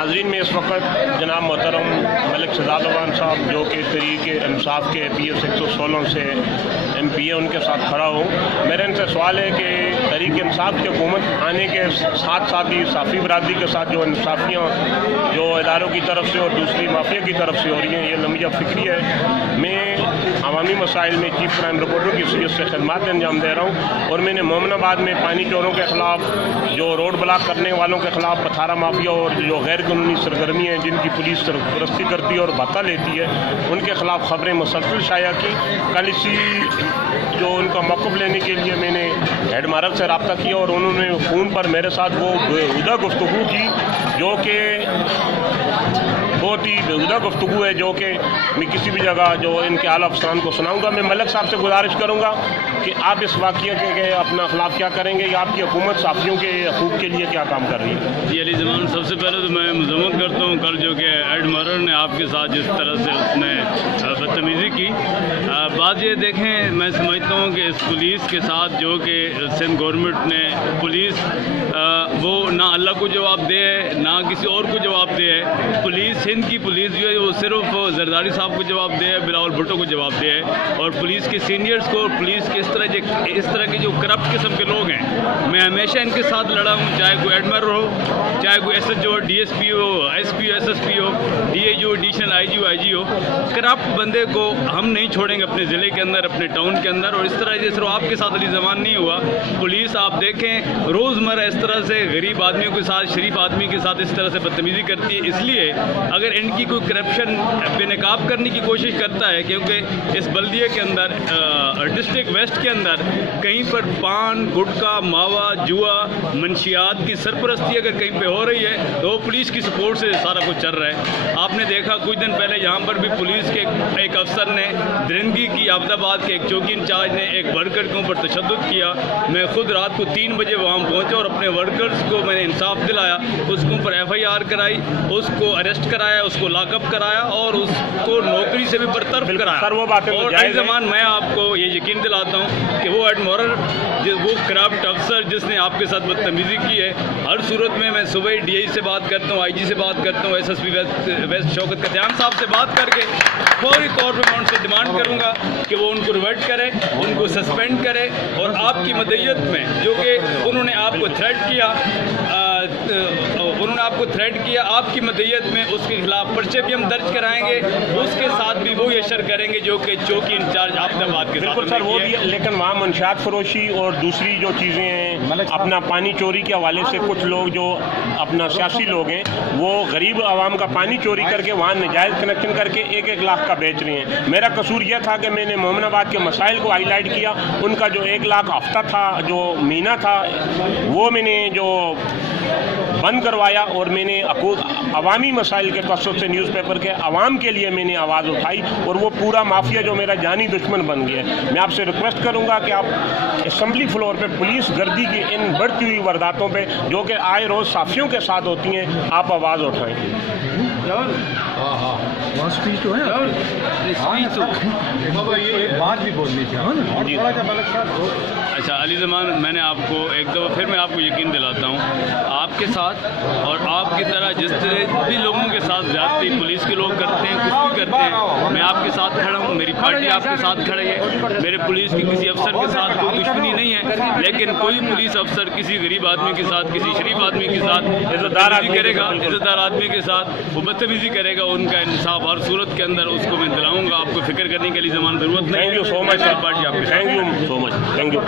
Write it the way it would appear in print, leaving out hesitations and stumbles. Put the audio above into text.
नाज़रीन में इस वक्त जनाब मोहतरम मलिक शहजाद अवान साहब जो कि तहरीक इंसाफ के PF 116 से MP है, उनके साथ खड़ा हूँ। मेरे इनसे सवाल है कि तहरीक इंसाफ की हुकूमत आने के साथ साथ ही साफ़ी बरादरी के साथ जो इंसाफियाँ जो इदारों की तरफ से और दूसरी माफिया की तरफ से हो रही हैं, ये लम्बिया फिक्री है। मैं अवामी मसाइल में चीफ क्राइम रिपोर्टर की हैसियत से खदमात अंजाम दे रहा हूँ और मैंने मोमिनाबाद में पानी चोरों के ख़िलाफ़, जो रोड ब्लॉक करने वालों के ख़िलाफ़, पथारा माफिया और जो गैर कानूनी सरगर्मी हैं जिनकी पुलिस सरपरस्ती करती है और भत्ता लेती है, उनके ख़िलाफ़ ख़बरें मुसलसल शाया की। कल इसी जो उनका मौक़िफ़ लेने के लिए मैंने हेड मार्शल से रब्ता किया और उन्होंने फ़ोन पर मेरे साथ वो बेहुदा गुफ्तगू की जो कि बहुत ही बेहुदा गुफ्तगू है, जो कि मैं किसी भी जगह जो इनके आला अफसरान को सुनाऊंगा। मैं मलिक साहब से गुजारिश करूंगा कि आप इस वाक़िया के अपना खिलाफ क्या करेंगे या आपकी हुकूमत साफ़ियों के हकूक़ के लिए क्या काम कर रही है? जी अली ज़मान, सबसे पहले तो मैं मज़म्मत करता हूँ कल जो कि हेड मार्शल ने आपके साथ जिस तरह से उसने बदतमीज़ी की। बात ये देखें, मैं समझता हूँ कि इस पुलिस के साथ जो कि सिंध गवर्नमेंट ने पुलिस वो ना अल्लाह को जवाब दे ना किसी और को जवाब दे। पुलिस हिंद की पुलिस जो है वो सिर्फ जरदारी साहब को जवाब दे, बिलावल भुट्टो को जवाब दे, और पुलिस के सीनियर्स को, पुलिस के इस तरह के जो करप्ट किस्म के लोग हैं, मैं हमेशा इनके साथ लड़ा हूँ, चाहे कोई एडमिरल हो, चाहे कोई SHO, DSP हो, SP हो, SSP हो, DIG, एडिशनल IG हो। करप्ट बंदे को हम नहीं छोड़ेंगे अपने ज़िले के अंदर, अपने टाउन के अंदर। और इस तरह से सिर्फ आपके साथ अली ज़मान नहीं हुआ, पुलिस आप देखें रोज़मर्रा इस तरह से गरीब आदमियों के साथ, शरीफ आदमी के साथ इस तरह से बदतमीज़ी करती है। इसलिए अगर इनकी कोई करप्शन बेनकाब करने की कोशिश करता है, क्योंकि इस बल्दिये के अंदर डिस्ट्रिक्ट वेस्ट के अंदर कहीं पर पान, गुटखा, मावा, जुआ, मंशियात की सरपरस्ती अगर कहीं पे हो रही है तो पुलिस की सपोर्ट से सारा कुछ चल रहा है। आपने देखा कुछ दिन पहले यहाँ पर भी पुलिस के एक अफसर ने दरिंदगी की, अहमदाबाद के एक चौकी इंचार्ज ने एक वर्कर के ऊपर तशद्दुद किया। मैं खुद रात को 3 बजे वहाँ पहुँचा और अपने वर्कर्स को मैंने इंसाफ दिलाया, उसके ऊपर FIR कराई, उसको अरेस्ट कराया, उसको लॉकअप कराया और उसको नौकरी से भी बरतरफ कराया। और इस ज़मान मैं आपको ये यकीन दिलाता हूँ कि वो एडमिरल, वो करप्ट अफसर जिसने आपके साथ बदतमीज़ी की है, हर सूरत में मैं सुबह DI से बात करता हूँ, IG से बात करता हूँ, SSP वेस्ट शौकत कत्यान साहब से बात करके फौरी तौर पर मैं उनसे डिमांड करूँगा कि वो उनको रिवर्ट करे, उनको सस्पेंड करे। और आपकी मदय्यत में जो कि उन्होंने आपको थ्रेट किया, आपकी मदय्यत में उसके खिलाफ पर्चे भी हम दर्ज कराएंगे, उसके साथ भी वो यशर करेंगे जो कि चौकी इंचार्ज अहमदाबाद के साथ सर वो भी। लेकिन वहाँ मंशियात फरोशी और दूसरी जो चीज़ें हैं, अपना पानी चोरी के हवाले से कुछ लोग जो अपना सियासी लोग हैं वो गरीब आवाम का पानी चोरी करके वहाँ नजायज़ कनेक्शन करके 1-1 लाख का बेच रहे हैं। मेरा कसूर यह था कि मैंने मोमिनाबाद के मसाइल को हाईलाइट किया, उनका जो 1 लाख हफ्ता था, जो महीना था, वो मैंने जो बंद करवाया और मैंने अवामी मसाइल के तसव्वुर से न्यूज़पेपर के अवाम के लिए मैंने आवाज़ उठाई और वो पूरा माफिया जो मेरा जानी दुश्मन बन गया। मैं आपसे रिक्वेस्ट करूंगा कि आप असम्बली फ्लोर पे पुलिस गर्दी की इन बढ़ती हुई वारदातों पे जो कि आए रोज़ साफियों के साथ होती हैं, आप आवाज़ उठाएं। स्पीच तो है, एक बात भी बोलनी थी। अच्छा अली ज़मान, मैंने आपको एक दफ़ा फिर मैं आपको यकीन दिलाता हूँ, आपके साथ और आपकी तरह जिस तरह भी लोगों के साथ ज़्यादती पुलिस के लोग करते हैं, कुछ भी करते हैं, मैं आपके साथ खड़ा हूँ, मेरी पार्टी आपके साथ खड़ी है। मेरे पुलिस की किसी अफसर के साथ कोई दुश्मनी नहीं है, लेकिन कोई पुलिस अफसर किसी गरीब आदमी के साथ, किसी शरीफ आदमी के साथ इज़्ज़तदार आदमी के साथ वो बदतमीज़ी करेगा, उनका इंसाफ हर सूरत के अंदर उसको मैं दिलाऊंगा। आपको फिक्र करने के लिए ज़मान ज़रूरत नहीं है। Thank you so much, party आपकी। Thank you so much, thank you.